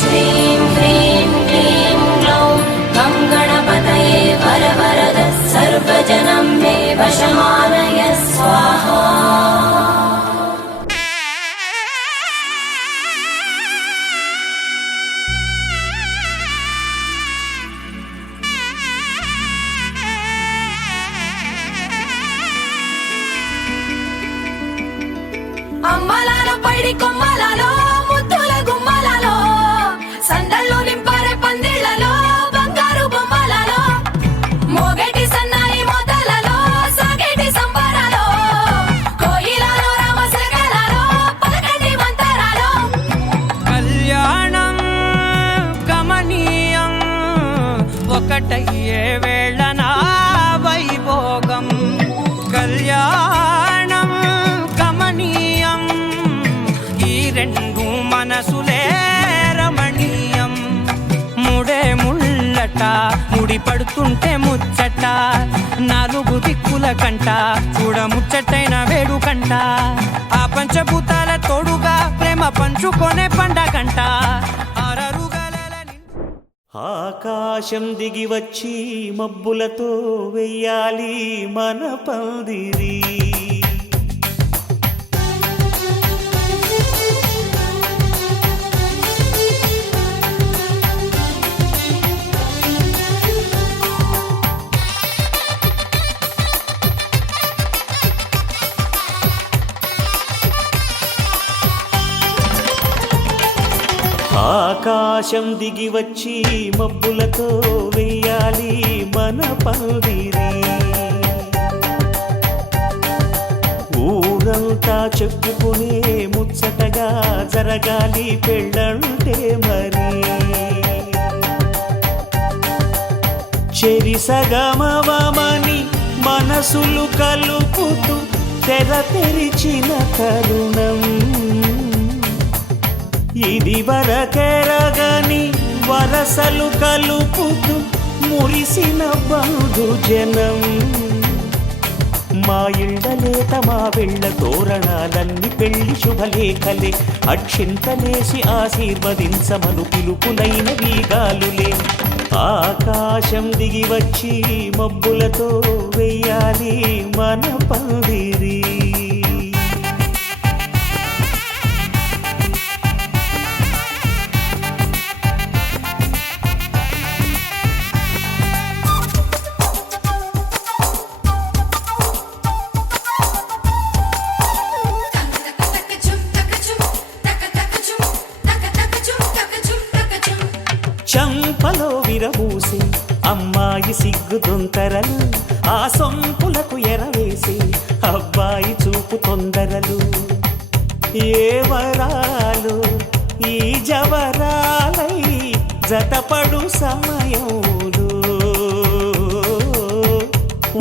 श्रीं ह्रीं क्लीं ग्लौं गं गणपतये वरवरद सर्वजनं मे वशमानय स्वाहा। అమ్మలాలో పైడి కొమ్మలాలో ముద్దుల గుమ్మలాలో సందళ్ళు నింపారే పందిళ్లలో బంగారు బొమ్మలాలో మోగేటి సన్నాయి మోతలలో సాగేటి సంబరాలో కోయిలలో రామశకలాలో పలకటి మంతరాలో కళ్యాణం గమనీయం ఒకటయ్యే వేళన వైభోగం కళ్యాణం గమనీయం ఈ రెండు మనసులే రమణీయం ముడే ముళ్ళట ముడి పడుతుంటే ముచ్చట నాలుగు దిక్కుల కంట చూడ ముచ్చటైన వేడుకంట ఆ పంచభూతాల తోడుగా ప్రేమ పంచుకొనే పండగంట ఆకాశం దిగి వచ్చి మబ్బులతో వెయ్యాలి మన పందిరి. ఆకాశం దిగి వచ్చి మబ్బులతో వెయ్యాలి మన పందిరి. ఊరంతా చెప్పుకునే ముచ్చటగా జరగాలి పెళ్ళంటే మరి. చెరిసగమవమని మనసులు కలుపుతూ తెర తెరిచిన తరుణం ఇది వరకెరగని వరసలు కలుపుతూ మురిసిన బంధుజనం. మా ఇళ్ళలేత మా వెళ్ళ తోరణాలన్నీ పెళ్లి శుభలేఖలే అక్షింతలేసి ఆశీర్వదించమను పిలుపులైన వీగాలులే. ఆకాశం దిగి వచ్చి మబ్బులతో వెయ్యాలి మన పందిరి. చంపలో విరబూసి అమ్మాయి సిగ్గు దొంతరలు ఆ సొంపులకు ఎరవేసి అబ్బాయి చూపు తొందరలు. ఏ వరాలు ఈ జవరాలై జతపడు సమయంలో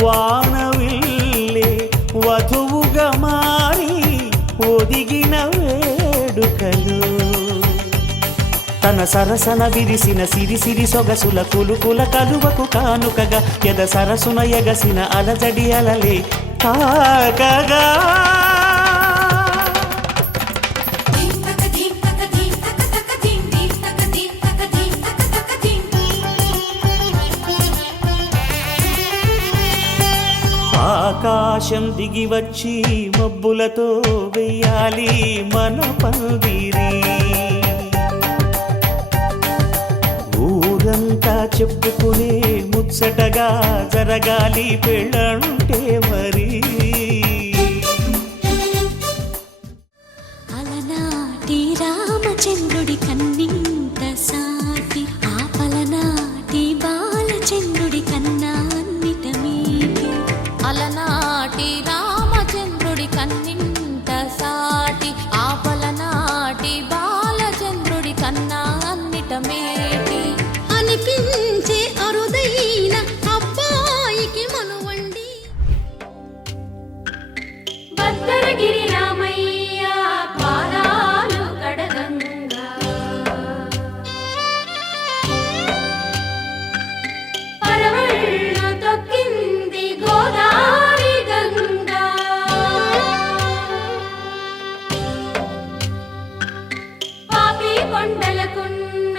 వానవిల్లే వధువుగా మారి ఒదిగిన వేడుకలు. తన సరసన విరిసిన సిరిసిరి సొగసుల కులుకుల కలువకు కానుకగా ఎద సరసున ఎగసిన అలజడి అలలే తాకగా. ఆకాశం దిగి వచ్చి మబ్బులతో వెయ్యాలి మన పందిరి. ఊరంతా చెప్పుకునే ముచ్చటగా జరగాలి పెళ్ళంటే మరి. అలనాటి రామచంద్రుడి కన్నింత సాటి ఆ పలనాటి బాలచంద్రుడి కన్నా అన్నిట మీటి. అలనాటి రామచంద్రుడి కన్నింత సాటి ఆ పలనాటి బాలచంద్రుడి కన్నా అన్నిట మేటి అనిపించే అరుదైన అబ్బాయికి మనువండి. భద్రగిరి రామయ్య పాదాలు కడగంగా పరవళ్ళు తొక్కింది గోదావరి గంగా. పాపి కొండలకున్న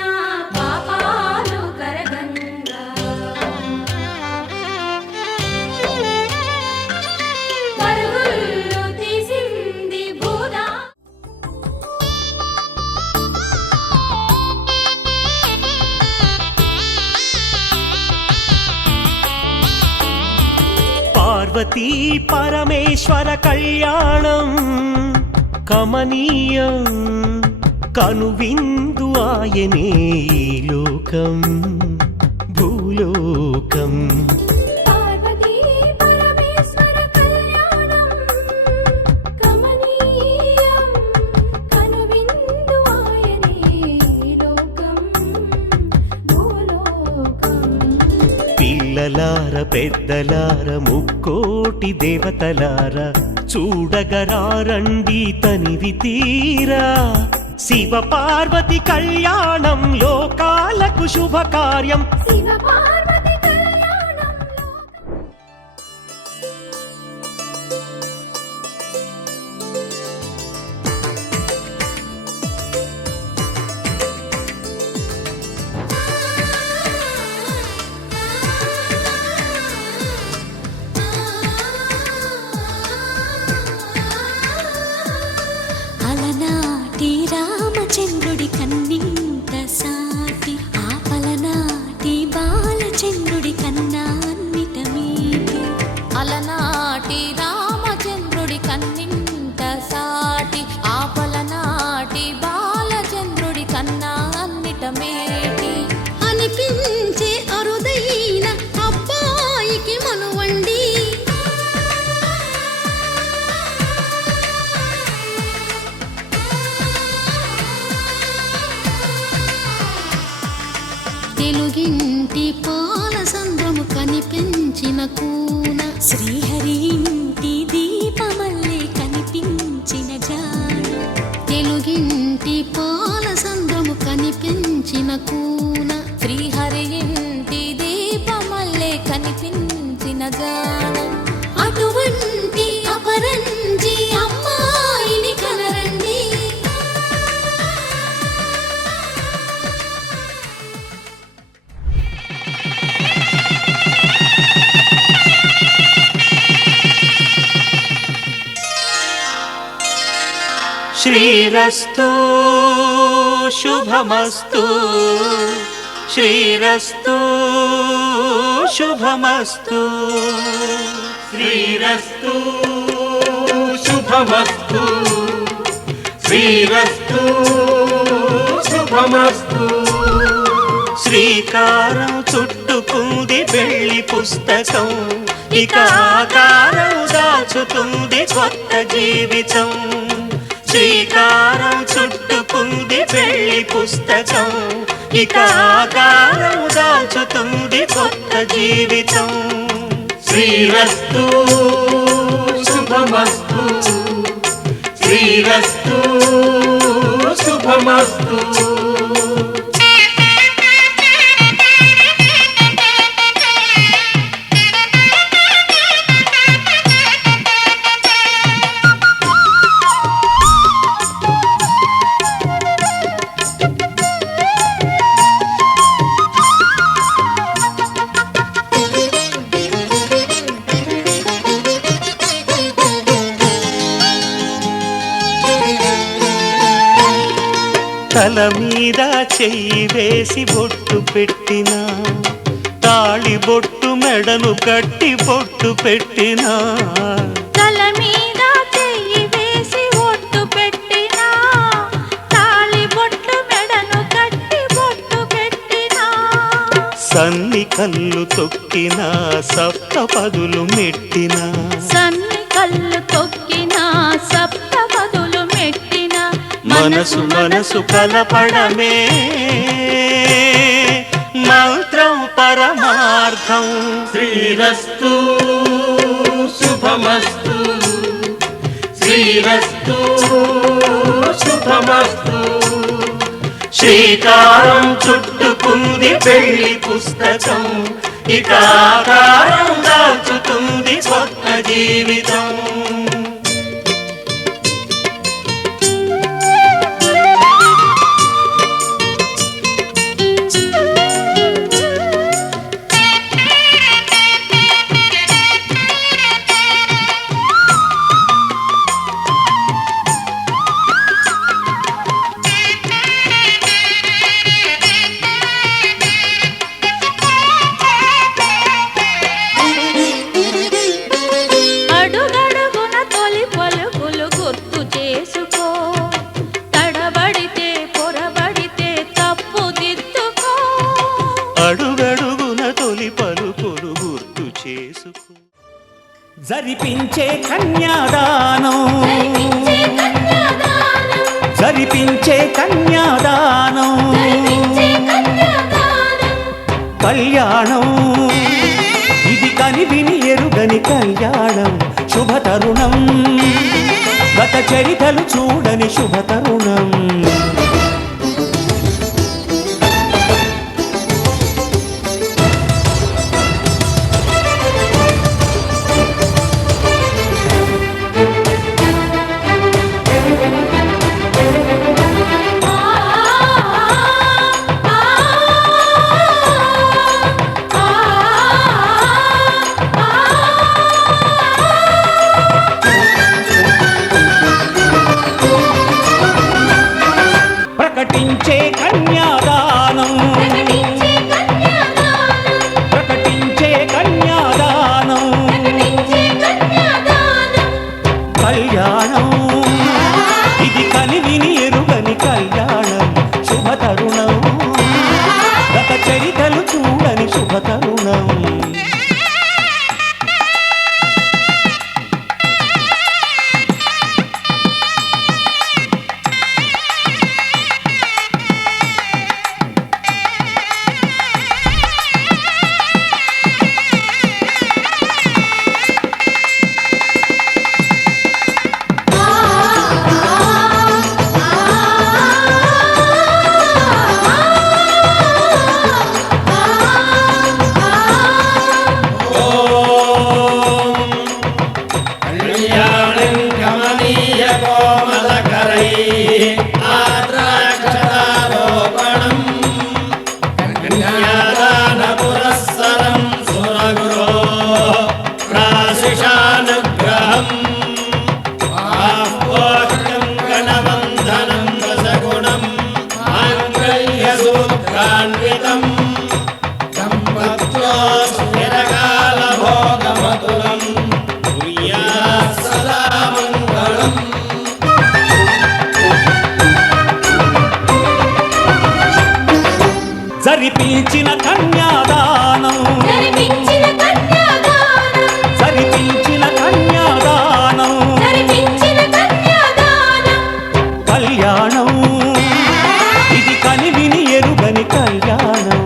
పార్వతీ పరమేశ్వర కళ్యాణం కమనీయం కనువిందు ఆయనే ఈ లోకం భూలోకం పార్వతీ పరమేశ్వర కళ్యాణం కమనీయం కనువిందు ఆయనే లోకం భూలోకం. పిల్లలార పెద్దలార ముక్కోటి దేవతలార చూడగరారండి తనివి తీరా శివ పార్వతి కళ్యాణం లోకాలకు శుభకార్యం శివ పార్వతి కళ్యాణం అలనాటి రామచంద్రుడి కన్నింత సాటి ఆపలనాటి బాలచంద్రుడి కన్నా అన్నిట మీటి అలనాటి రామచంద్రుడి కన్నింత సాటి ఆపలనాటి బాలచంద్రుడి కన్నా అన్నిట మేటి అనిపించే అరుదైన అబ్బాయికి మనువండి తెలుగింటి పాల సంద్రము కనిపించిన కూన శ్రీహరి ఇంటి దీపమల్లే కనిపించిన జాడ తెలుగింటి పాల సంద్రము కనిపించిన కూన శ్రీహరి ఇంటి దీపమల్లే కనిపించిన జాడ అటువంటి అపరంజి అమ్మాయిని కనరండి శ్రీరస్తు శుభమస్తు శ్రీరస్తు శుభమస్తు శ్రీరస్తు శుభమస్తు శ్రీరస్తు శుభమస్తు శ్రీకారం చుట్టుకుంది వెళ్లి పుస్తకం ఇక ఆకారం దాచుతుంది కొత్త జీవితం శ్రీకారం చుట్టుకుంది వెళ్లి పుస్తకం ఇక ఆకారం దాచుతుంది కొత్త జీవితం శ్రీరస్తు శుభమస్తు శ్రీరస్తు శుభమస్తు తల మీద చెయ్యి వేసి బొట్టు పెట్టినా తాళి బొట్టు మెడను కట్టి బొట్టు పెట్టినా తల మీద చెయ్యి వేసి ఒట్టు పెట్టినా తాళి బొట్టు మెడను కట్టి బొట్టు పెట్టినా సన్ని కళ్ళు తొక్కినా సప్తపదులు మెట్టినా సన్ని కళ్ళు తొక్కినా సప్తపదులు మెట్టినా మనసు మనసు కలపడమే మంత్రం పరమార్థం శ్రీరస్తు శుభమస్తు శ్రీరస్తు శుభమస్తు శ్రీకారం చుట్టుకుంది పెళ్లి పుస్తకం ఇక ఆకారం దాచుతుంది కొత్త జీవితం జరిపించే కన్యాదానం జరిపించే కన్యాదానం జరిపించే కన్యాదానం జరిపించే కన్యాదానం కళ్యాణం ఇది కనివిని ఎరుగని కళ్యాణం శుభతరుణం గత చరితలు చూడని శుభతరుణం ప్రకటించే కన్యాదానం ప్రకటించే కన్యాదానం ప్రకటించే కన్యాదానం ప్రకటించే కన్యాదానం కళ్యాణం ఇది కనివిని ఎరుగని కళ్యాణం శుభతరుణం గత చరితలు చూడని శుభతరుణం జరిపించిన కన్యాదానం జరిపించిన కన్యాదానం జరిపించిన కన్యాదానం జరిపించిన కన్యాదానం కళ్యాణం ఇది కనివిని ఎరుగని కళ్యాణం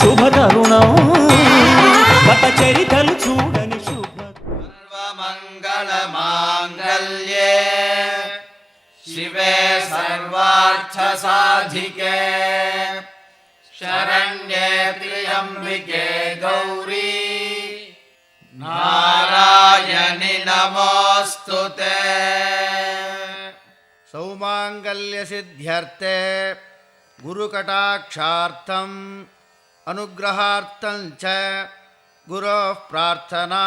శుభతరుణం గత చరితలు చూడని శుభ సర్వమంగళమాంగళ్యే శివే సర్వార్థసాధికే శరణ్యే త్ర్యంబికే గౌరీ నారాయణి నమోస్తుతే సౌమాంగల్య సిద్ధ్యర్థే గురుకటాక్షార్థం అనుగ్రహార్థం చ గురోః ప్రార్థనా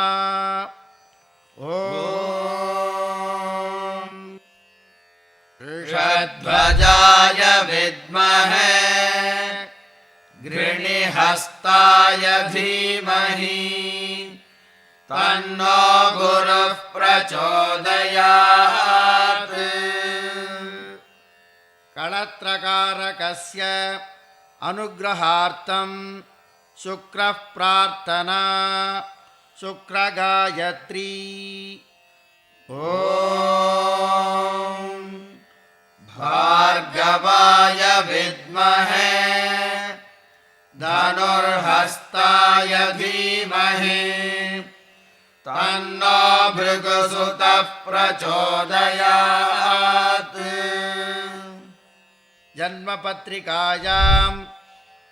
ఓం వృషధ్వజాయ విద్మహే గృణిహస్తాయ ధీమహి తన్నో గురుః ప్రచోదయాత్ కళత్రకారకస్య అనుగ్రహార్థం శుక్రః ప్రార్థనా శుక్రగాయత్రీ ఓం భార్గవాయ విద్మహే ధనుర్హస్తాయ ధీమహి తన్నో భృగుసుతః ప్రచోదయాత్ జన్మపత్రికాయాం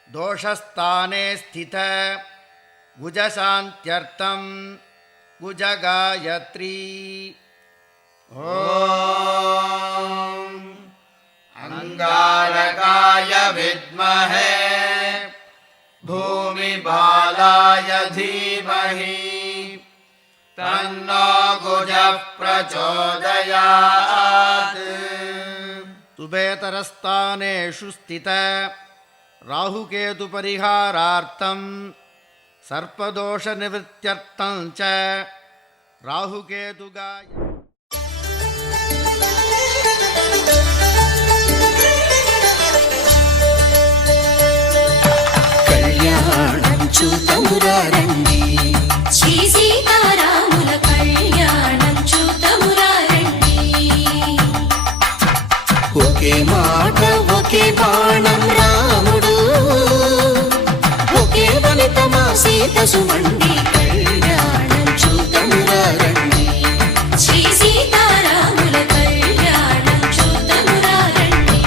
దోషస్థానే స్థిత గుజశాంత్యర్థం గుజగాయత్రీ ఓం అంగారకాయ విద్మహే భూమిబాలాయ ధీమహి తన్నో గుజః ప్రచోదయాత్ తుబేతరస్థానేషు స్థిత రాహుకేతుపరిహారార్థం సర్పదోషనివృత్త్యర్థం చ రాహుకేతుగాయ కళ్యాణం చూతమురా రండి ఒకే బాణం రాముడు, ఒకే వనిత మా సీత సుమండి, కళ్యాణం చూతమురా రండి. శ్రీ సీతారాముల కళ్యాణం చూతమురా రండి.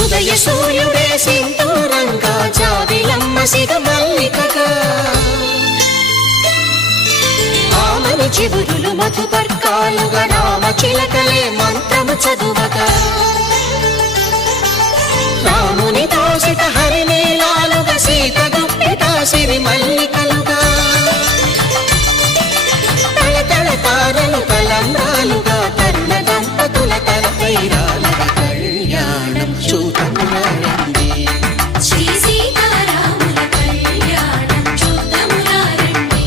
ఉదయ సూర్యుడే సింధూరంగా, జాబిలమ్మ సిగ మల్లికగా, ఆమని చిగురులు మధుపర్కాలుగా, రామ చిలకలే మంత్రము చదువగా, రాముని దోసిట హరినీలాలుగా, సీత గుప్పిట సిరి మల్లికలుగా, తళతళ తారలు కలంబ్రాలుగా, తరుణ దంపతుల తలపైరాలుగా, కళ్యాణం చూతమురా రండి. శ్రీ సీతారాముల కళ్యాణం చూతమురా రండి.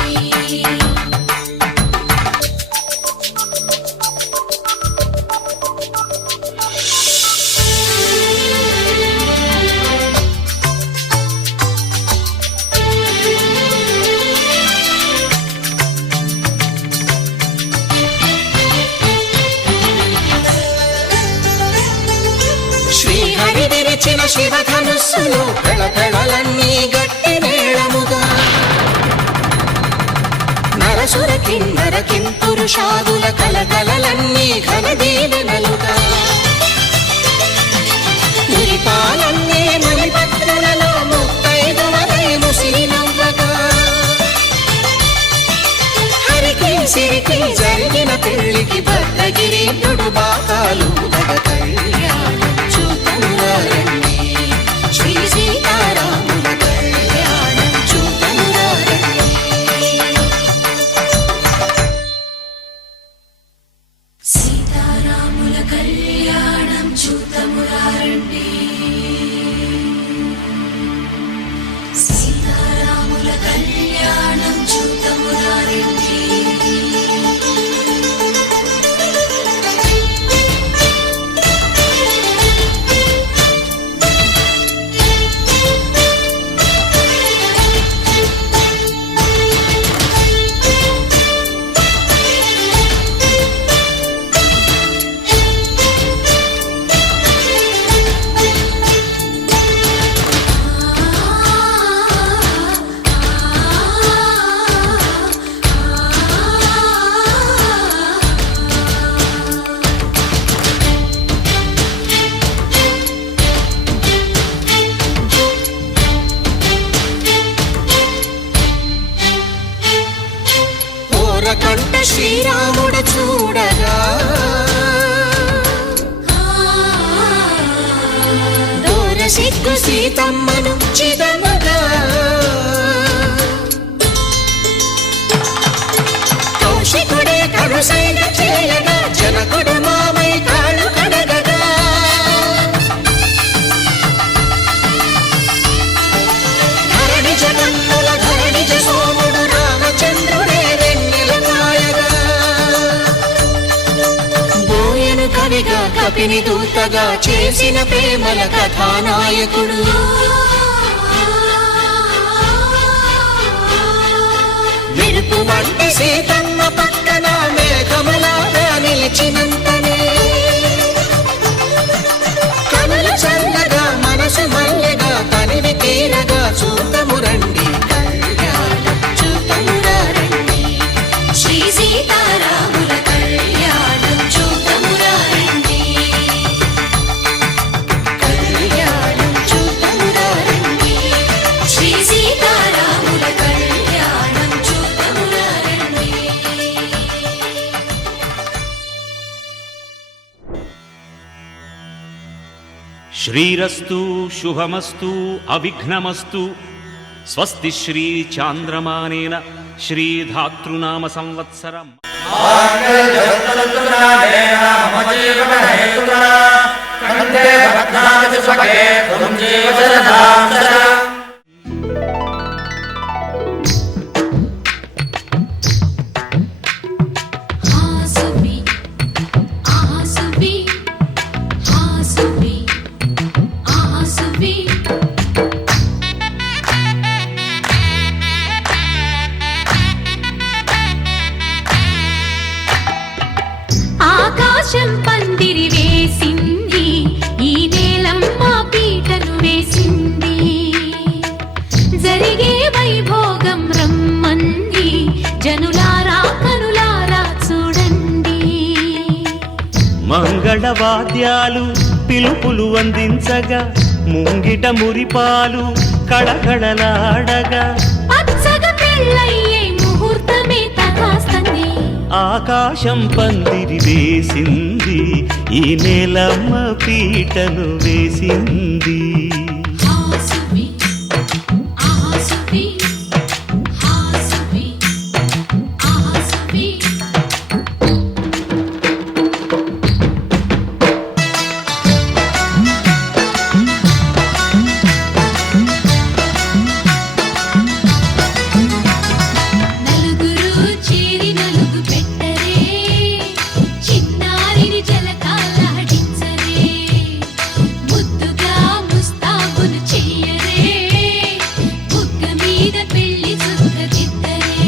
శ్రీహరి విరిచిన శివధనుస్సులో పెళపెళలన్నీ గట్టి మేళముగా, నరసుర కిన్నర కింపురుషాదుల కలకలలన్నీ ఘనదీవెనలుగా, మురిపాలన్నీ మునిపత్రులలో ముత్తైదువలై ముసిరి నవ్వగా, హరికి సిరికి జరిగిన పెళ్లికి భద్రగిరీంద్రుడు బాకాలు కళ్యాణం చూతమురా రండి. శ్రీ సీతారాముల కళ్యాణం చూతమురా రండి. సీతారాముల కళ్యాణం చూతమురా రండి. సీతారాముల కళ్యాణం చూతమురా రండి. కంట శ్రీరాముడు చూడగా, దూర సిగ్గు సీతమ్మను చిదమగా, కౌశికుడే కరుసైన చేయగా, జనకుడు మామై కాళ్ళు కడగగా, ధరణి జగన్నుల ధరణిజ సోముడు రామచంద్రుడే వెన్నెల కాయగా, బోయను కవిగా కపిని దూతగా చేసిన ప్రేమల కథానాయకుడు, మెరుపు వంటి సీతమ్మ పక్కన మేఘములాగా నిలిచినంతనే, కనులు చల్లగా మనసు మల్లెగా తనివి తీరగా, చూతము రండి కళ్యాణం చూతమురా రండి. శ్రీ సీతారాముల కళ్యాణం చూతమురా రండి. కళ్యాణం చూతమురా రండి. శ్రీ సీతారాముల కళ్యాణం చూతమురా రండి. శ్రీరస్తు శుభమస్తు అవిఘ్నమస్తు. స్వస్తి శ్రీ చాంద్రమానేన శ్రీధాతృనామ సంవత్సరం. మార్గ ఆకాశం పందిరి వేసింది, ఈ నేలమ్మ పీటను వేసింది. జరిగే వైభోగం రమ్మంది, జనులారా కనులారా చూడండి. మంగళవాద్యాలు పిలుపులు అందించగా, ముంగిట మురిపాలు కళకళలాడగా, పచ్చగా పెళ్ళయ్యే ముహూర్తమే తగాస్తుంది. ఆకాశం పందిరి వేసింది, ఈ నేలమ్మ పీటను వేసింది. హాసువి ఆసువి హాసువి ఆసువి నలుగురు చేరి నలుగు పెట్టరే, చిన్నారిని జలకాలాడించరే, ముద్దుగా ముస్తాబులు చెయ్యరే, బుగ్గ మీద పెళ్లి చుక్క దిద్దరే.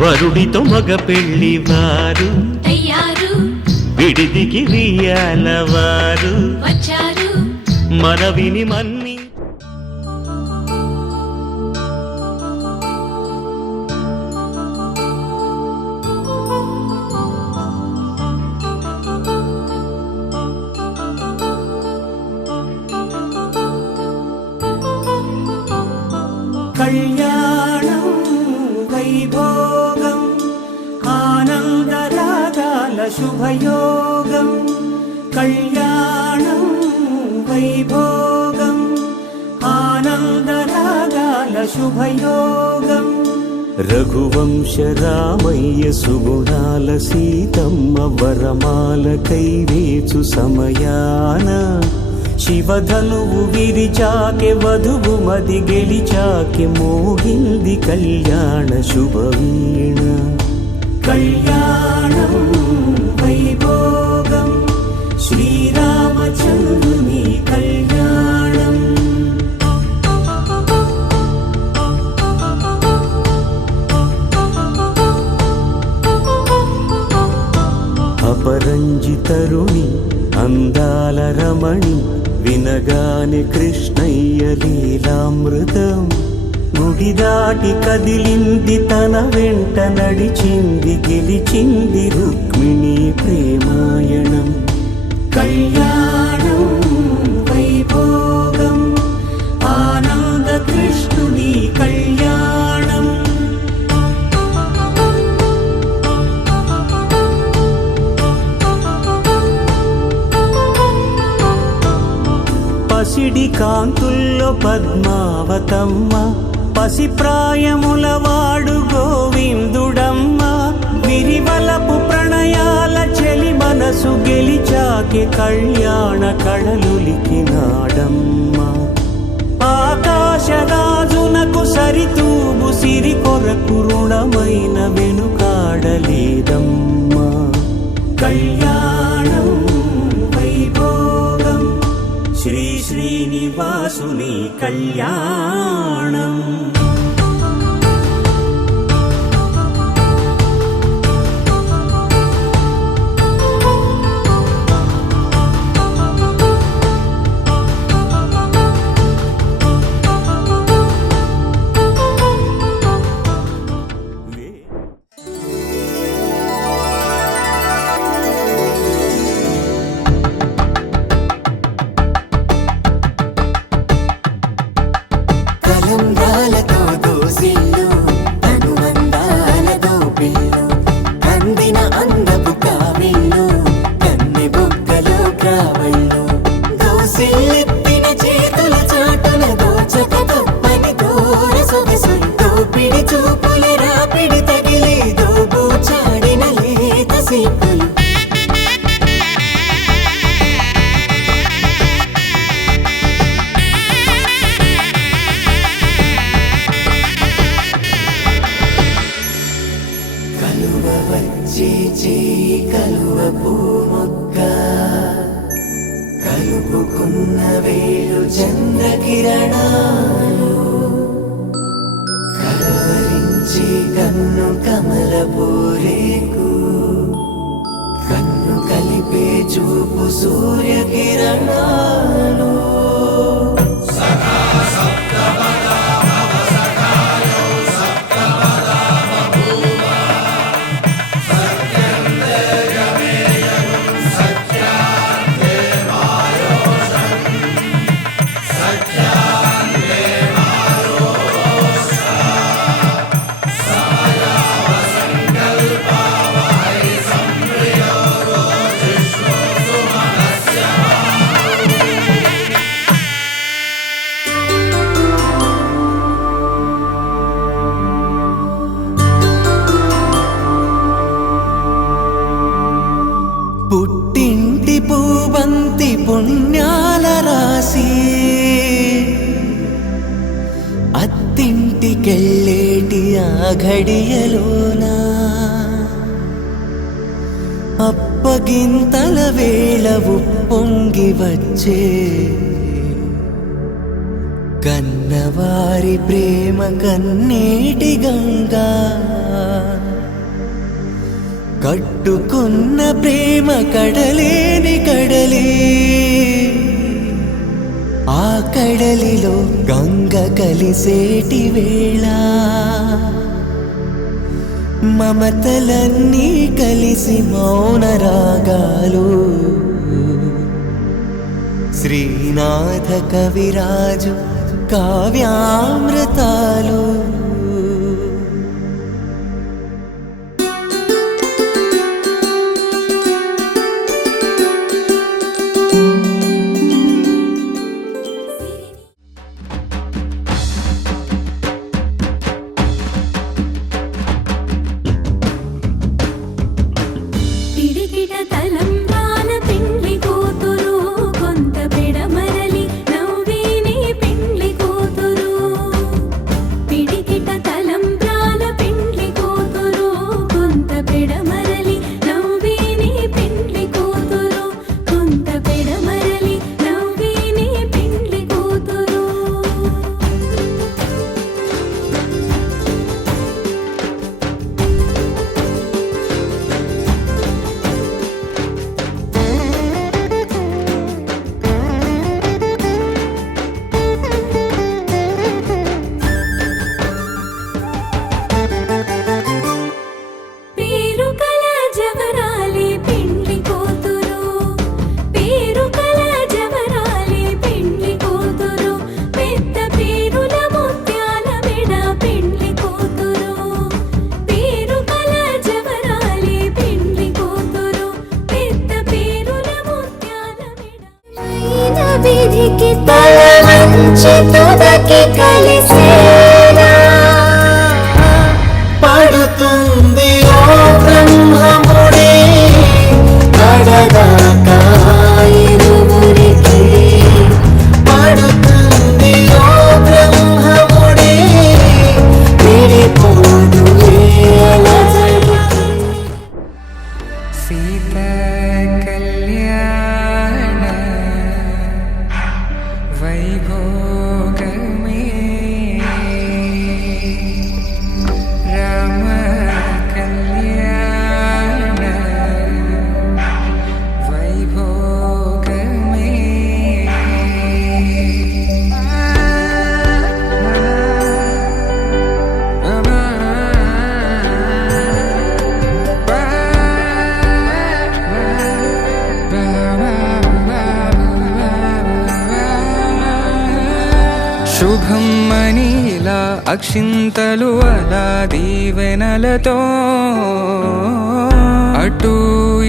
వరుడితో మగ పెళ్లి వారు, తయ్యారు విడిదికి వియ్యాల వారు, వచ్చారు మనవిని మన్ని కళ్యాణం వైభోగం ఆనందరాగాల శుభయోగం. కళ్యాణం వైభోగం ఆనందరాగాల శుభయోగం. రఘువంశ రామయ్య సుగుణాల సీతమ్మ వరమాల కైవేచు సమయాన, శివధనువు విరిచాకె వధువు మది గెలిచాకె మోగింది కళ్యాణ శుభవీణ. కళ్యాణం వైభోగం శ్రీరామచంద్రుని కళ్యాణం. అపరంజి తరుణి అందాల రమణి, వినగానే కృష్ణయ్య లీలామృతం. గుడి దాటి కదిలింది తన వెంట నడిచింది, గెలిచింది రుక్మిణి ప్రేమాయణం. కళ్యాణం వైభోగం ఆనంద కృష్ణుని కళ్యాణం. పసిడి కాంతుల్లో పద్మావతమ్మ, పసిప్రాయముల వాడు గోవిందుడమ్మ. విరివలపు ప్రణయాల చెలి మనసు గెలిచాకే కళ్యాణ కళలులికినాడమ్మ. ఆకాశరాజునకు సరితూగు సిరి కొరకు రుణమైన వెనుకాడలేదమ్మా. కళ్యాణం వైభోగం శ్రీ శ్రీనివాసుని కళ్యాణం. కలువ వచ్చే చేయి కలువ పూమొక్క కలుపుకున్న వేలు చంద్రకిరణాలు కలవరించి కన్ను కమల పూరేకు కన్ను కలిపే చూపు సూర్యకిరణాలు పుట్టింటి పూబంతి పుణ్యాల రాసి అత్తింటికెళ్ళేటి ఆ ఘడియలోనా అప్పగింతల వేళ ఉప్పొంగి వచ్చే కన్నవారి ప్రేమ కన్నీటి గంగా కట్టుకున్న ప్రేమ కడలేని కడలి ఆ కడలిలో గంగ కలిసేటి వేళ మమతలన్నీ కలిసి మౌన రాగాలు శ్రీనాథ కవిరాజు కావ్యామృతాలు విధికి తల వంచి తుదకి కలిసేనా పడుతుంది ఓ బ్రహ్మముడే కడదాకా ఇరువురికి పడుతుంది ఓ బ్రహ్మముడే విడిపోదు సీత కళ్యాణ వైభోగమే రామ కళ్యాణ వైభోగమే శుభం మనీలా అక్షింతలు అలా దీవెనలతో అటు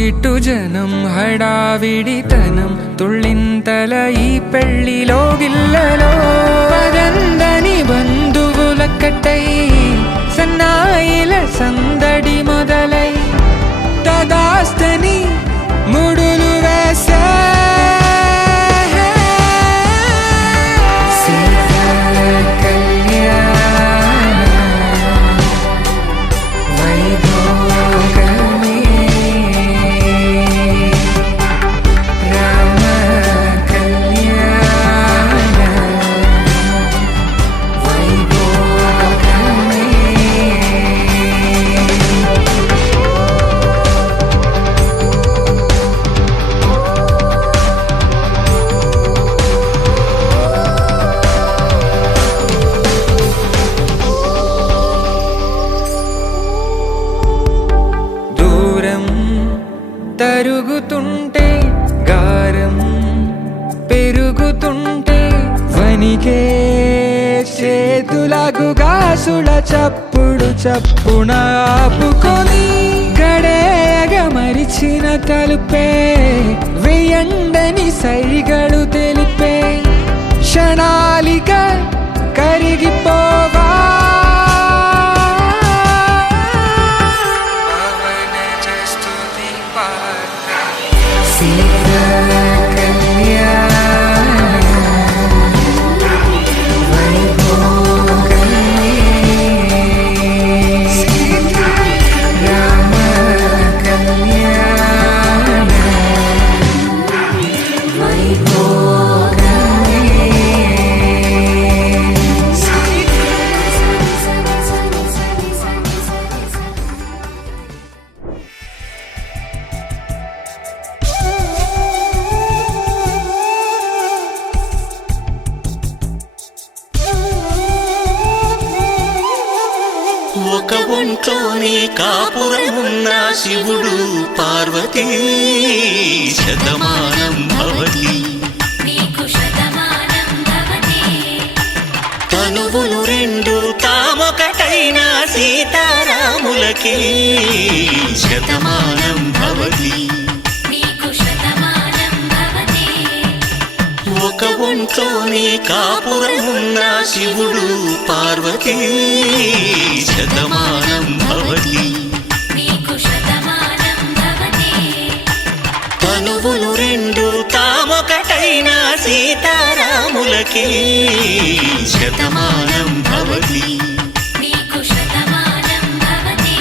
ఇటు జనం హడావిడితనం తుళ్ళింతల ఈ పెళ్లిలో గిల్లలో పదందని బంధువుల కట్టై సన్నాయిల సందడి మొదలై తదాస్తని ముడులు వేసా వైభోగమే తరుగుతుంటే గారం పెరుగుతుంటే వనికే చేతులకు గాసుల చప్పుడు చప్పున ఆపుకొని గడేగ మరిచిన తలుపే వెయ్యండని సైగడు తెలిపే క్షణాలిక కరిగిపోవా ఒక ఒంట్లోనే కాపురమున్న శివుడు పార్వతీ శతమానం భవతి నీకు శతమానం భవతి తనువులు రెండు తామొకటైన సీతారాములకి శతమానం భవతి నీకు శతమానం భవతి ఒక ఒంట్లోనే కాపురమున్న శివుడు పార్వతీ శతమానం భవతి నీకు శతమానం భవతి తనువులు రెండు తామొకటైన సీతారాములకి శతమానం భవతి నీకు శతమానం భవతి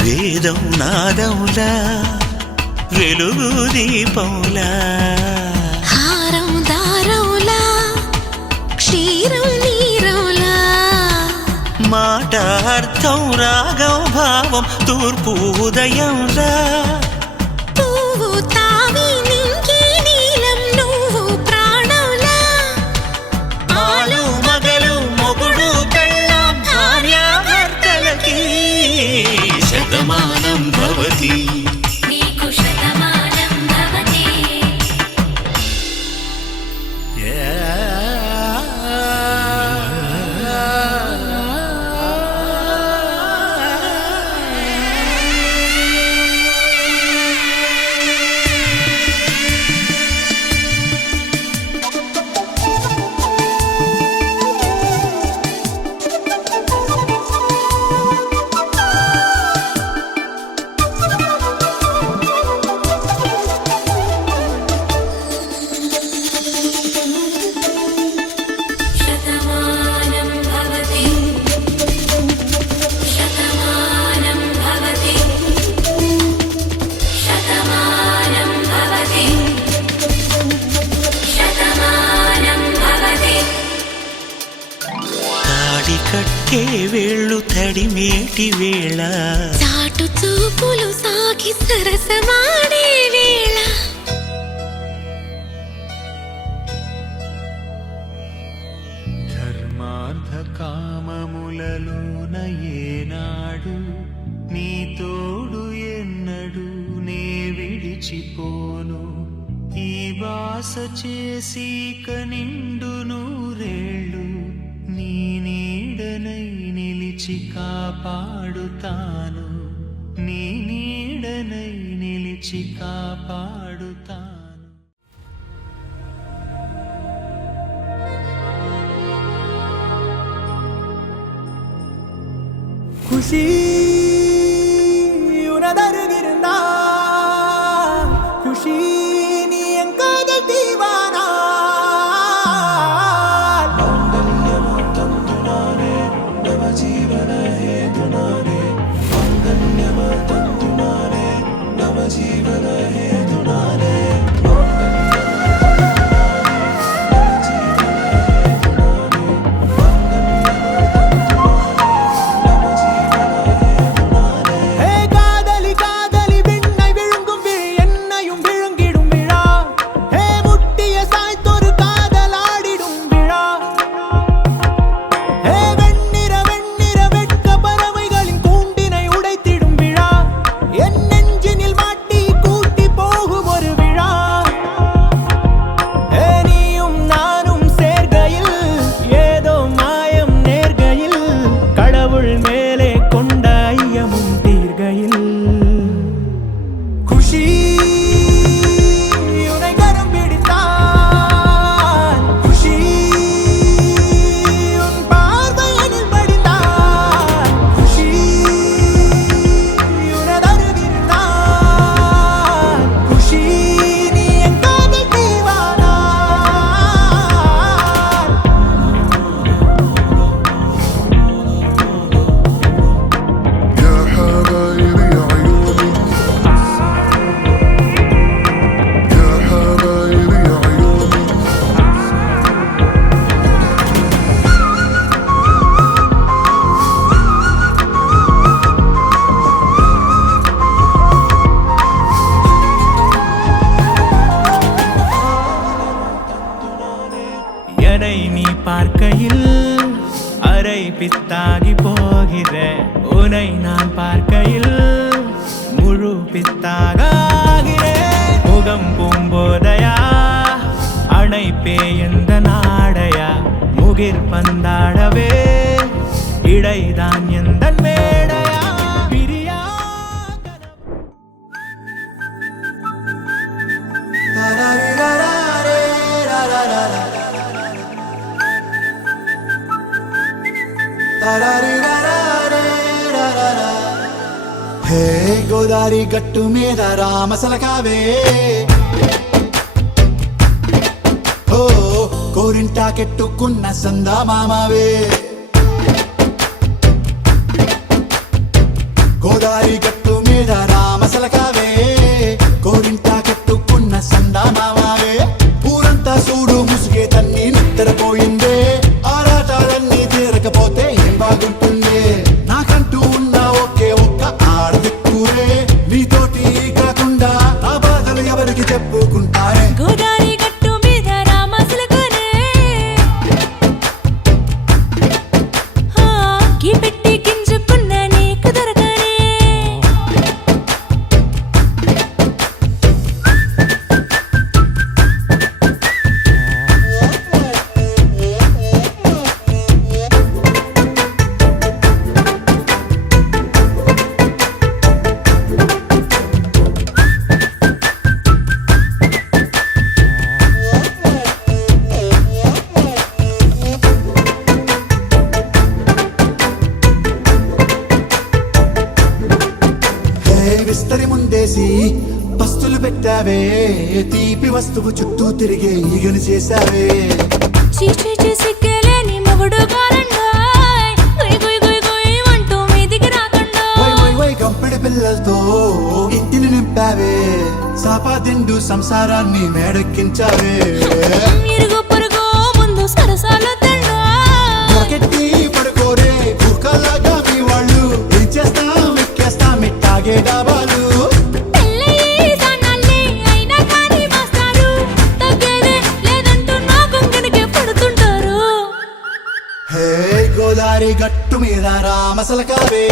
వేదం నాదములా వెలుగు దీపములా హారం దారవులా క్షీరం నీరవులా మాట అర్థం రాగం భావం తూర్పు ఉదయంలా పువ్వు తావి నింగి నీలం నువ్వు ప్రాణంలా ఆలు మగలు మొగుడు పెళ్ళాం భార్యాభర్తలకి శతమానం భవతి నీకు శతమానం భవతి శతమానం భవతి శతమానం భవతి శతమానం భవతి శతమానం భవతి తాడి కట్టే వేళ్ళు తడిమేటి వేళ చాటు చూపులు సాగి సరసమాడే వేళ ధర్మార్థ కామములలోన ఏనాడు నీ తోడు ఎన్నడు నే విడిచిపోను ఈ బాస చేసి కనిండు నూరేళ్ళు నీ నీడనై నిలిచి కాపాడుతాను నీ నీడనై నిలిచి కాపాడుతాను ಖುಷಿ ಉನದರುಗಿರುಂದ ಖುಷಿ ನೀ ಎಂಕಾದ ದೀವಾನ அரை பித்தாகி போகிறே உனை நான் பார்க்கையில் முழு பித்தாக ஆகிறேன் முகம் பூம்போதையா அணைப்பே எந்த நாடையா முகிர் பந்தாடவே இடைதான் எந்த மேடையா பிரியா హే గోదారి గట్టు మీద రామసలకావే ఓ కోరింటా కెట్టుకున్న సందా మామావే గోదారి గట్టు మీద రామసలకావే కోరింటా కెట్టుకున్న సందా మామావే ఊరంతా చూడు ముసుగే తన్ని నిద్రపోయిందే ఆరాటాలన్నీ తీరకపోతే ఏం బాగుంటుందే నాకంటూ ఉన్న ఒకే ఒక్క ఆడదిక్కురే నీతోటి కాకుండా నా బాధలు ఎవరికి చెప్పుకుంటారే గోదారి గట్టు మీద రామసలకనే కీ పెట్టి గింజుకున్న నీకు దొరకనే విస్తరి ముందేసి పస్తులు పెట్టావే తీపి వస్తువు చుట్టూ తిరిగే ఈగను చేశావే చీచీ చేసి కేలేని మొగుడు గారండాయ్ గుయ్ గుయ్ గుయ్ గుయ్ అంటూ మీదికి రాకుండా వై వై వై గంపెడి పిల్లలతో ఇంటిని నింపావే సాపాదిండు సంసారాన్ని మేడెక్కించావే ఇరుగు పొరుగు ముందు సరసాలు తిన్నా పొరకెట్టి పడుకోరే కుక్కలాగా మీ వాళ్ళు ఏం చేస్తాం ఎక్కేస్తాం ఇట్టాగే డాబాలు పెళ్ళయి దానాల్ని అయినా కానీ మాస్తారు తగ్గేదే లేదంటూ నా కొంగనికే పడుతుంటారు హే గోదారి గట్టు మీద రామసలకావే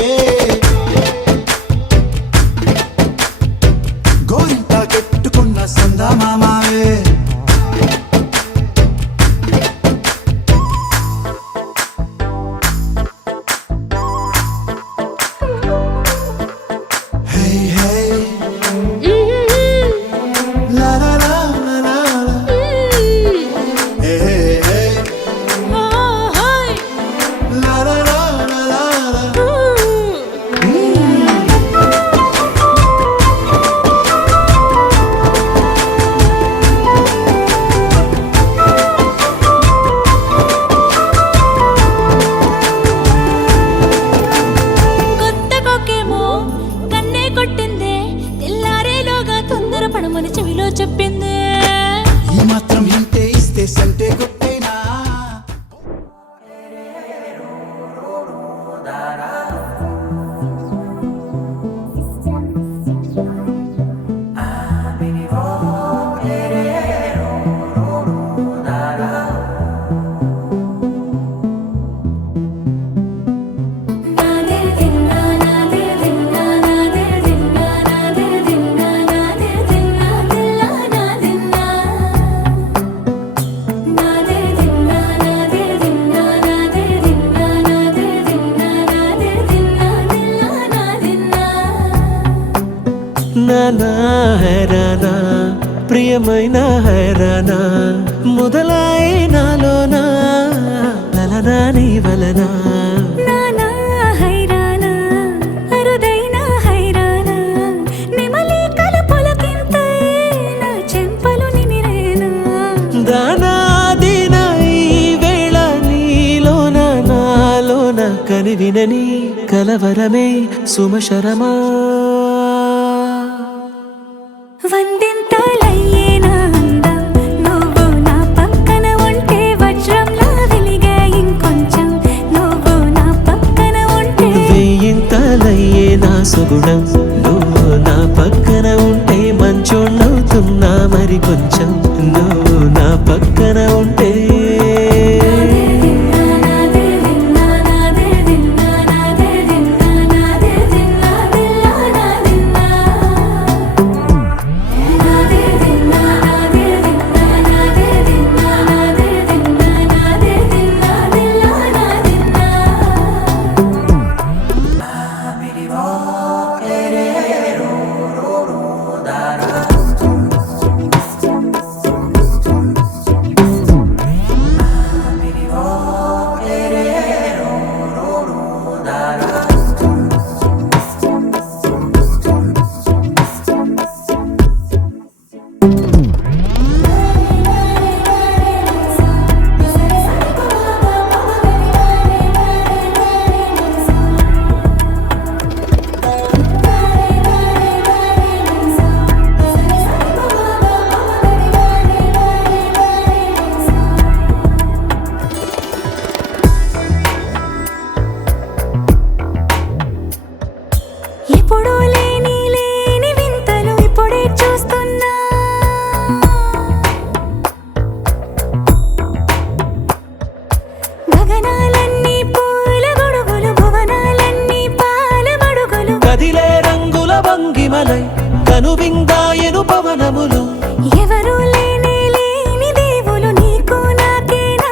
గోరింటా కెట్టుకున్న సందా మామావే హే హే లా లా లా లా లా లా. హే హే హే లా లా లా లా లా లా. కొత్త కొక్కేమో కన్నే కొట్టిందే తెల్లారేలోగా తొందర పడమని చెవిలో చెప్పిందే ఈ మాత్రం ఇంటే ఇస్తే సంటే కొట్టేనా నాదే దిన్నా నాదే దిన్నా నాదే దిన్నా నాదే దిన్నా నాదే దిన్నా దిల్లా నాదిన్నా నాదే దిన్నా నాదే దిన్నా నాదే దిన్నా నాదే దిన్నా నాదే దిన్నా దిల్లా నాదిన్నా నానా హైరానా ప్రియమైన హైరానా మొదలాయి నాలోనా లలనా నీ వలనా నానా హైరానా అరుదైన హైరానా నెమలి కలుపులకింతై నా చెంపలు నిమిరేనా దానాదిన ఈ వేళ నీలోన నాలోన కనివినని కలవరమే సుమశరమా వందింతలయ్యేనా అందం నువ్వు నా పక్కన ఉంటే వజ్రంలా వెలిగే ఇంకొంచెం నువ్వు నా పక్కన ఉంటే వెయ్యింతలయ్యే నా సుగుణం నువ్వు నా పక్కన ఉంటే మంచోళ్ళవుతున్నా మరి కొంచెం నువ్వు నా పక్కన ఉంటే నాదే దిన్నా తను విందాయను పవనములు ఎవరు లేని దేవులు నీకు నాకేనా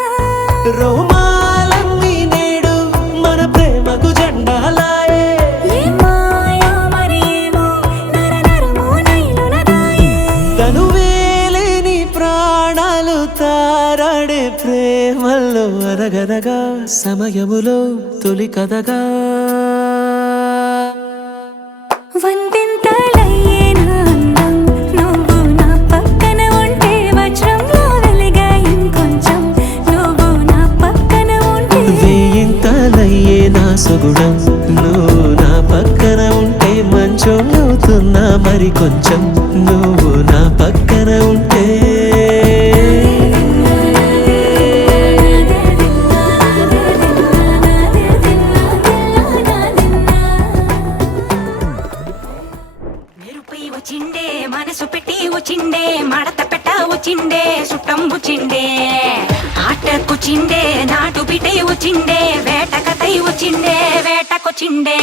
రోమాలన్నీ నేడు మన ప్రేమకు జెండాలాయే ఏ మాయో మరేమో నరనరమో నైలునదాయే తను వేలేని ప్రాణాలు తారాడే ప్రేమల్లో అనగనగా సమయములో తొలి కథగా వందెంతలయ్యేనా అందం నువ్వు నా పక్కన ఉంటే వజ్రంలో వెలిగా ఇంకొంచెం నువ్వు నా పక్కన ఉంటే వేయింతలయ్యే నా సుగుణం నువ్వు నా పక్కన ఉంటే మంచోళ్ళవుతున్నా మరి కొంచెం నువ్వు నా పక్కన ఉంటే మెరుపై వచ్చిండే మనసు పెట్టి వచ్చిండే మడత పెట్ట వచ్చిండే సుట్టం వచ్చిండే ఆటకొచ్చిండే నాటు బిడ్డై వచ్చిండే వేటకతై వచ్చిండే వేటకొచ్చిండే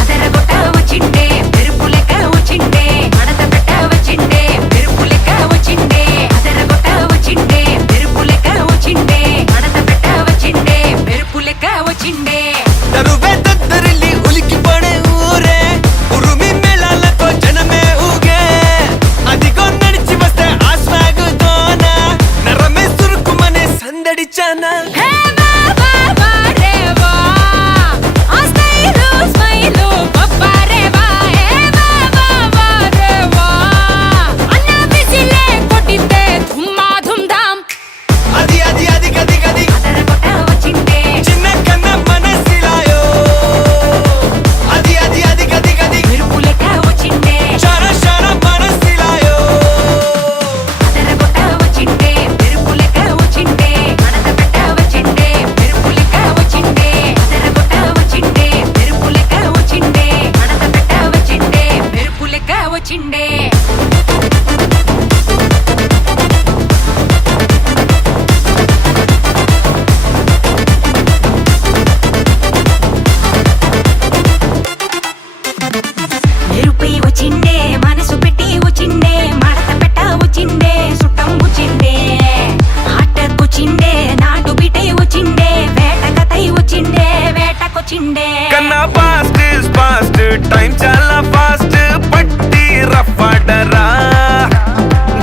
అదరగొట్ట వచ్చిండే మెరుపు లెక్క వచ్చిండే మడత పెట్ట వచ్చిండే మెరుపు లెక్క వచ్చిండే అదరగొట్ట వచ్చిండే మెరుపు లెక్క వచ్చిండే మడత పెట్ట వచ్చిండే మెరుపు లెక్క వచ్చిండే తరువే దద్దరిల్లి ఉలికి పడే ఊరే ఉరుమి మేళాలతో జనమే ఊగే అదిగో నడిచి వస్తే ఆ స్వాగుతోన నరమే సురుకుమనే సందడి చానా హే వా వా వా రే వా ఆ స్మైలు స్మైలు బబ్బా రే వా హే వా వా వా రే వా అన్న విసిలే కొట్టితే ధుమ్మా ధుమ్ ధామ్ అది అది అది గది గది అదరగొట్ట వచ్చిండే చిన్న కన్న మనసిలాయో అది అది అది గది గది మెరుపు లెక్క వచ్చిండే షార షార మనసిలాయో అదరగొట్ట వచ్చిండే మెరుపు లెక్క వచ్చిండే మడత పెట్ట వచ్చిండే మెరుపు లెక్క వచ్చిండే అదరగొట్ట వచ్చిండే మెరుపు లెక్క వచ్చిండే మడత పెట్ట వచ్చిండే మెరుపు లెక్క వచ్చిండే మెరుపై వచ్చిండే మనసు పెట్టి వచ్చిండే మడత పెట్ట వచ్చిండే సుట్టం వచ్చిండే ఆటకొచ్చిండే నాటు బిడ్డై వచ్చిండే వేటకతై వచ్చిండే వేటకొచ్చిండే కన్నా ఫాస్ట్ ఇస్ ఫాస్ట్ టైం చాలా ఫాస్ట్ పట్టి రఫాడరా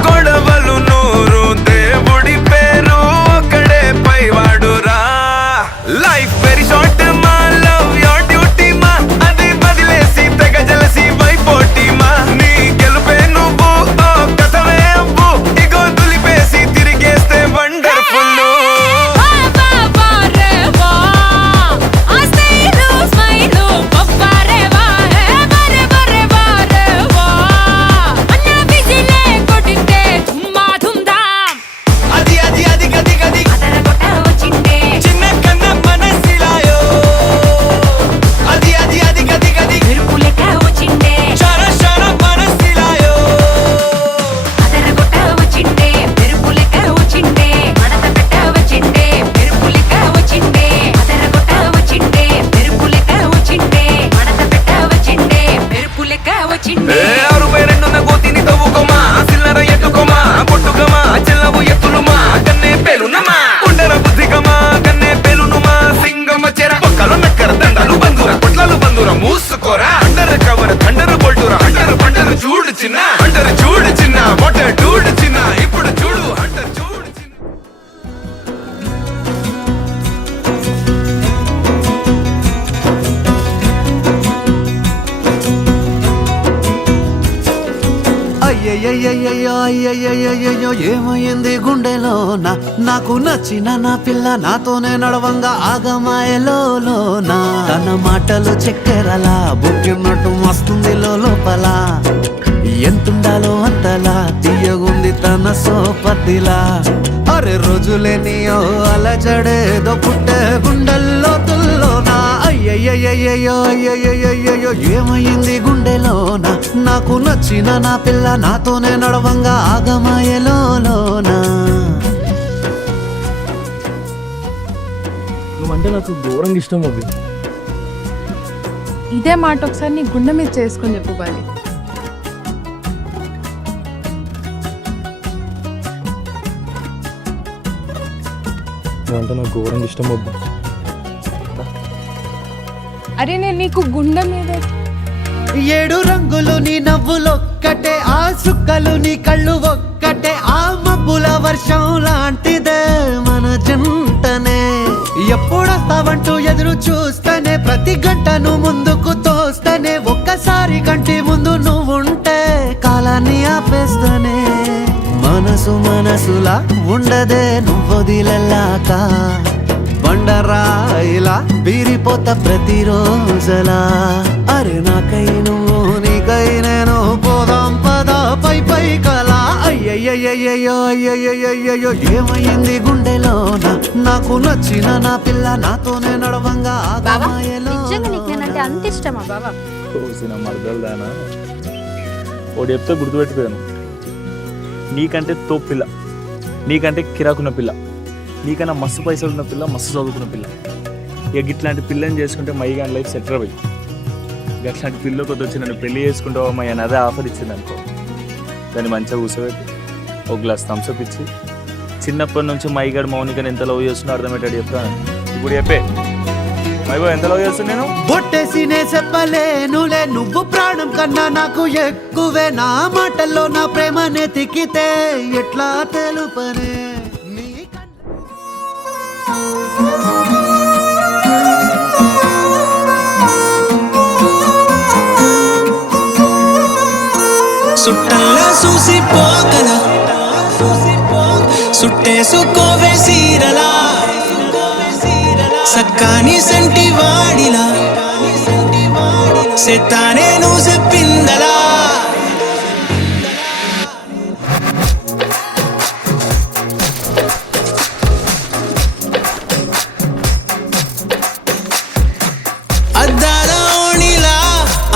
గొడవలు నూరు దేవుడి పేరు ఒకడే పైవాడురా లైఫ్ వెరీ షార్ట్ మా లవ్ యోర్ డ్యూటీ మా అది వదిలేసి తెగ జలసి వైపోటీ మా నీ గెలుపే నువ్వు ఓ కథవే అవ్వు ఇగో దులిపేసి తిరిగేస్తే వండర్ఫుల్ వా వా వా రే వా ఆ స్మైలు స్మైలు బబ్బా రే వా హే వా రే వా రే వా రే వా అన్న విసిలే కొట్టితే ధుమ్మా ధుమ్ ధామ్ అది అది అది గది గది అదరగొట్ట వచ్చిండే చిన్న కన్న మనసిలాయో అది అది అది గది గది మెరుపు లెక్క వచ్చిండే షార షార మనసిలాయో అదరగొట్ట వచ్చిండే మెరుపు లెక్క వచ్చిండే మడత పెట్ట వచ్చిండే మెరుపు లెక్క వచ్చిండే అదరగొట్ట వచ్చిండే మెరుపు లెక్క వచ్చిండే మడత పెట్ట వచ్చిండే మెరుపు లెక్క వచ్చిండే ఆరుపై రెండున్న గోతిని తవ్వుకోమా సిల్లర ఎత్తుకోమా పొట్టుకమా చెల్లవు ఎత్తులుమా కన్నే పేలునమా ఉండర బుద్ధికమా కన్నే పేలునుమా సింగమ చెర పక్కలు నక్కర దండాలు బంధుర పొట్లాలు బంధుర మూసుకోరా అండర్ కవర్ థండర్ బొల్టురా అండర్ పండరు చూడు చిన్న అండర్ చూడు చిన్న వాటర్ చూడు చిన్న ఇప్పుడు చూడు అండర్ చూడు చిన్న అయ్యయ్యయ్యయ్యో అయ్యయ్యయ్యయ్యో ఏమైంది గుండెలో నాకు నచ్చిన నా పిల్ల నాతోనే నడవంగా ఆగమాయలోనా తన మాటలు చక్కెరలా బుక్కినట్టు మస్తుంది లోపల ఎంతుండాలో అంతలా తీయగుంది తన సోపతిలా అరే రోజులేని ఓ అలజడేదో పుట్టే గుండెల్లో తుల్లోనా అయ్యయ్యయ్యో అయ్యయ్యయ్యో ఏమైంది గుండెలోనా నాకు నచ్చిన నా పిల్ల నాతోనే నడవంగా ఆగమాయలోనా నువ్వంటే నాకు ఘోరంగా ఇష్టం అవి. ఇదే మాట ఒకసారి నీ గుండె మీద చేసుకొని చెప్పు బాలి. నువ్వంటే నాకు ఘోరంగా ఇష్టం అబ్బా. అరే నేను నీకు గుండె మీద 7 రంగులు నీ నవ్వులొక్కటే ఆ సుక్కలు నీ కళ్ళు ఒక్కటే ఆ మబ్బుల వర్షం లాంటిదే మన జంటనే ఎప్పుడొస్తావంటూ ఎదురు చూస్తేనే ప్రతి గంటను ముందుకు తోస్తేనే ఒక్కసారి కంటి ముందు నువ్వుంటే కాలాన్ని ఆపేస్తేనే మనసులా ఉండదే నువ్వొదిలెల్లాక బండరాయిలా బీరిపోత ప్రతిరోజలా అరే నాకై నువ్వు నీకై నేను పోదాం పద పై కలా అయ్యయ్యయ్యో అయ్యయ్యయ్యో ఏమైంది గుండెలోన నాకు నచ్చిన నా పిల్ల నాతోనే నడవంగా నేనంటే అంత ఇష్టమా బాబా? కోసిన మరదలు దానా ఒకటి చెప్తే గుర్తుపెట్టుకోను. నీకంటే తోపు పిల్ల, నీకంటే కిరాకున్న పిల్ల, నీకన్నా మస్తు పైసలు ఉన్న పిల్ల, మస్తు చదువుకున్న పిల్ల. ఇక ఇట్లాంటి పిల్లని చేసుకుంటే మై కానీ లైఫ్ సెటిల్ అయ్యి అట్లాంటి పిల్ల కొద్ది వచ్చి నన్ను పెళ్లి చేసుకుంటావా మై అని అదే ఆఫర్ ఇచ్చింది అనుకో. దాన్ని మంచిగా కూర్చోబెట్టి ఒక గ్లాస్ థమ్స్అప్ ఇచ్చి చిన్నప్పటి నుంచి మైగాడు మౌనికని ఎంత లవ్ చేస్తున్నా అర్థమయ్యేటట్టు చెప్తాను. ఇప్పుడు చెప్పే మైబో ఎంత లవ్ చేస్తున్నా నేను బొట్టేసినే చెప్పలేనులే నువ్వు ప్రాణం కన్నా నాకు ఎక్కువే నా మాటల్లో నా ప్రేమనే తిక్కితే ఎట్లా తెలుపనే సుట్టల్లా చూసిపోగల సుట్టేసుకోవే సీరలా సక్కాని సంటి వాడిలా సెత్తానే నువ్వు చెప్పిందలా అద్దాల ఓణిలా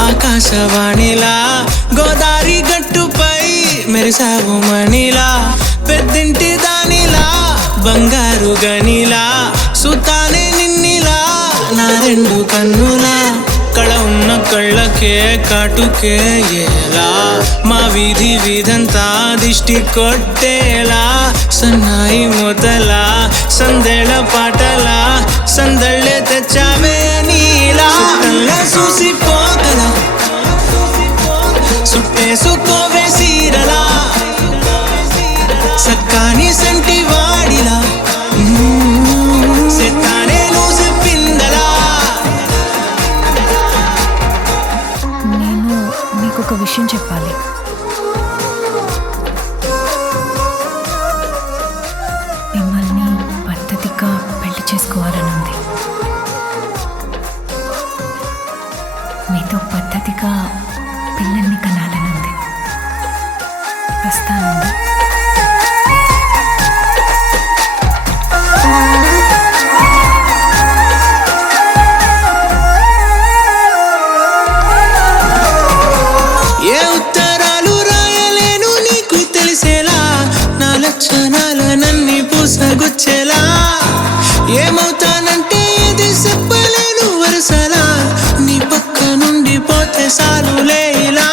ఆకాశవాణిలా గోదారి గట్టుపై మెరిసావు మణిలా పెద్దింటి దానిలా బంగారు గనిలా సుతానే నిన్నిలా నా 2 కన్నులా కళ ఉన్న కళ్ళకే కాటుకే ఎలా మా వీధంతా దిష్టి కొట్టేలా సన్నాయి మొదలా సందేళ పాటలా సందళ్ళే తెచ్చావే నీలా చూసిపోగల సుట్టేసుకోవే సీరలా సక్కాని సంటి వాడిలా సెత్తానే నువ్వు చెప్పిందలా నేను నీకు ఒక విషయం చెప్పాలి. మిమ్మల్ని పద్ధతిగా పెళ్లి చేసుకోవాలనుంది. మీతో పద్ధతిగా పిల్లల్ని కనాలనుంది. వస్తానండి. ఏ ఉత్తరాలు రాయలేను నీకు తెలిసేలా నా లక్షణాలనన్నీ పూసగుచ్చేలా ఏమవుతానంటే ఇది చెప్పలేను వరుసలా నీ పక్క నుండి పోతే సాలులే ఇలా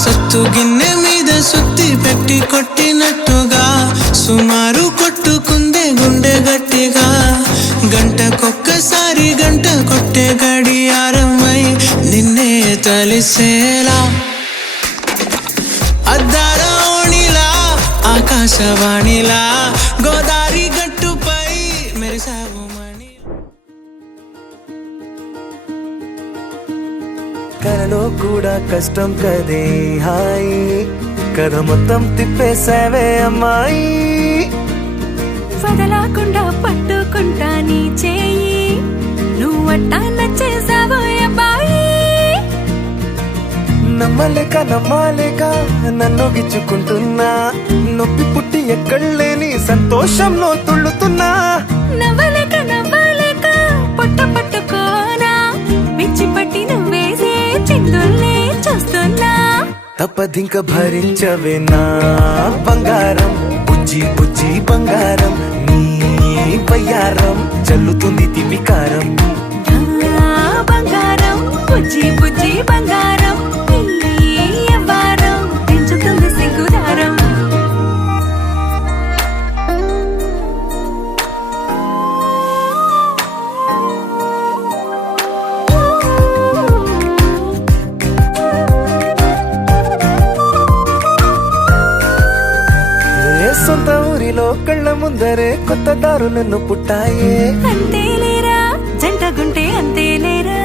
సత్తు గిన్నె మీద సుత్తి పెట్టి కొట్టినట్టుగా సుమారు కొట్టుకుందే గుండె గట్టిగా గంటకొక్కసారి గంట కొట్టే గడియారమై నిన్నే తలిసేలా అద్దాల ఓణిలా ఆకాశవాణిలా గోదారి గట్టుపై మెరిసావు మణి కలలో కూడా కష్టం కదే హాయి కథ మొత్తం తిప్పేసావే అమ్మాయి వదలకుండా పట్టుకుంటా నీ చేయి నువ్వట్టా నచ్చేసావో అబ్బాయి. నమ్మలేక నన్ను గిచ్చుకుంటున్నా నొప్పి పుట్టి ఎక్కడలేని సంత సంతోషంలో తుళ్ళుతున్నా నవ్వలేక నవ్వలేక పొట్ట పట్టుకోనా పిచ్చి పట్టి నువ్వేసే చిందుల్ని చూస్తున్నా తప్పదింక భరించవేనా బంగారం బుజ్జి బుజ్జి బంగారం నీ బయ్యారం చల్లుతుంది తిమికారం బంగారం బుజ్జి బుజ్జి బంగారం వారం పెంచుతుంది సిగ్గుదారం సొంత ఊరిలో కళ్ళ ముందరే కొత్త దారులను పుట్టాయే అంతేలేరా జంట గుంటే అంతేలేరా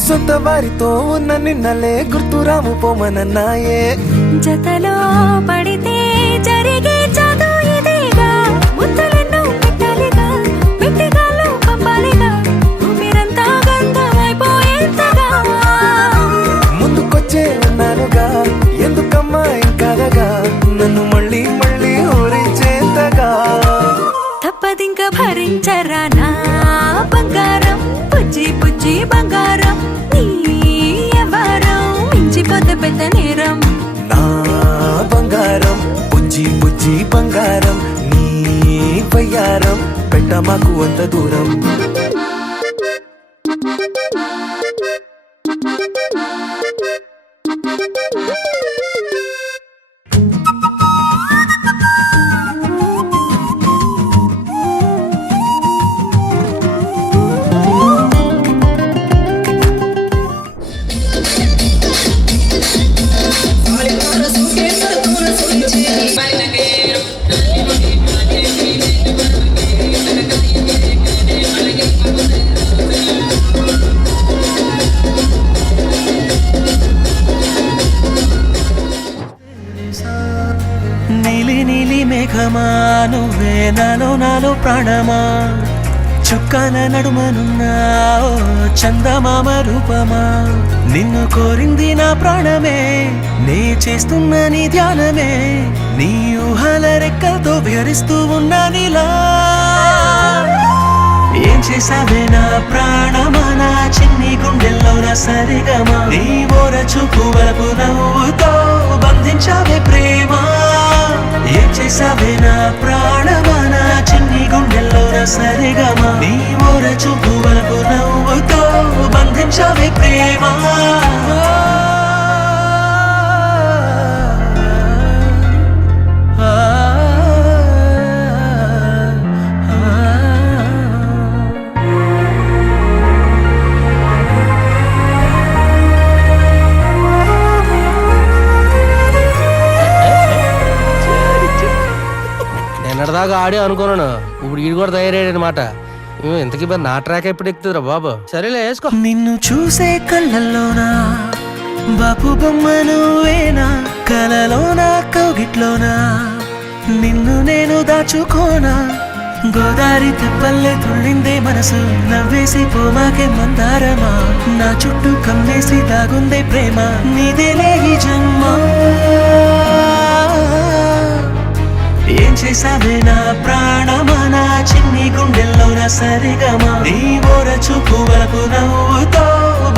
సొంత వారితో ఉన్న నిన్నలే గుర్తురాము పోమనన్నాయే జతలో పడితే జరిగే చదు ఇదేగా ముద్దలెన్నో పెట్టాలిగా పెట్టిగాళ్ళు పంపాలిగా మీరంతా గంధమైపోయేంతగా ముందుకొచ్చే ఉన్నానుగా ఎందుకమ్మా ఇంకాదగా నన్ను మళ్ళీ మళ్ళీ ఊరించేంతగా తప్పదింక భరించరా నా బంగారం బుజ్జి బుజ్జి బంగారం నీ వారం మించిపోతే పెద్ద నేరం నా బంగారం బుజ్జి బుజ్జి బంగారం నీ బయ్యారం పెట్ట మాకు అంత దూరం నీలి నీలి మేఘమా నువ్వే నాలో నాలో ప్రాణమా చుక్కల నడుమనున్నా ఓ చందమామ రూపమా నిన్ను కోరింది నా ప్రాణమే నీ చేస్తున్న నీ ధ్యానమే నీ ఊహల రెక్కలతో విహరిస్తూ ఉన్నా నీలా ఏం చేసావే నా ప్రాణమా నా చిన్ని గుండెల్లో నా సరిగమా నీ ఓర చూపు వలపు నవ్వుతో బంధించావే ప్రేమ ఏం చేసావే నా ప్రాణమా నా చిన్ని గుండెల్లో నా సరిగమా నీ ఓర చూపు వలపు నవ్వుతో బంధించావే ప్రేమ నిన్నటిదాకా ఆడే అనుకున్నాను ఇప్పుడు ఈడు కూడా తయారయ్యాడనమాట ఇంతకీ నా ట్రాక్ ఎప్పుడు ఎక్కుతుందిరా బాబు సరేలే వేసుకో నిన్ను చూసే కళ్ళల్లోనా బాపు బొమ్మ నువ్వేనా కలలోనా కౌగిట్లోనా నిన్ను నేను దాచుకోనా గోదారి తెప్పల్లే తుళ్ళిందే మనసు నవ్వేసి పోమాకే మందారమా నా చుట్టూ కమ్మేసి దాగుందే ప్రేమ నీదేలే ఈ జన్మ ఏం చేసావే నా ప్రాణమా నా చిన్ని గుండెల్లో నా సరిగమా నీ ఓర చూపు వలపు నవ్వుతో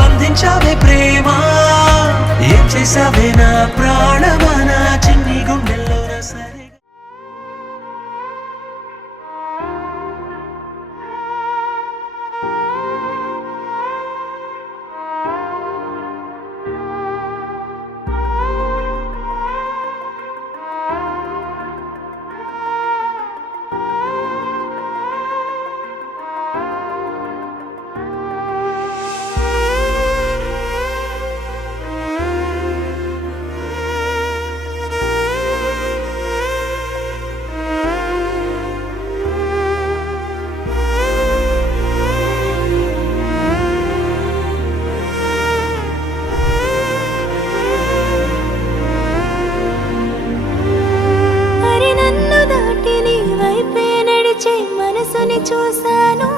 బంధించావే ప్రేమ ఏం చేసావే నా ప్రాణమా నా చిన్ని గుండెల్లో నా సరిగమా చూశాను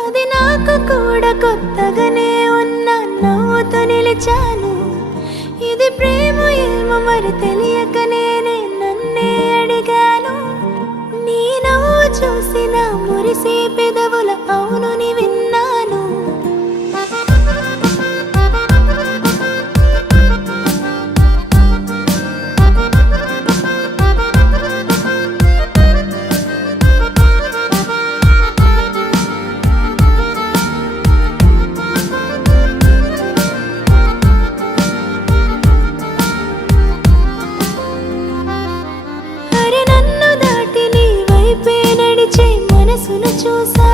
అది నాకు కూడా కొత్తగానే ఉన్న నవ్వుతో నిలిచాను ఇది ప్రేమ ఏమో మరి తెలియక నేనే నన్నే అడిగాను చూసా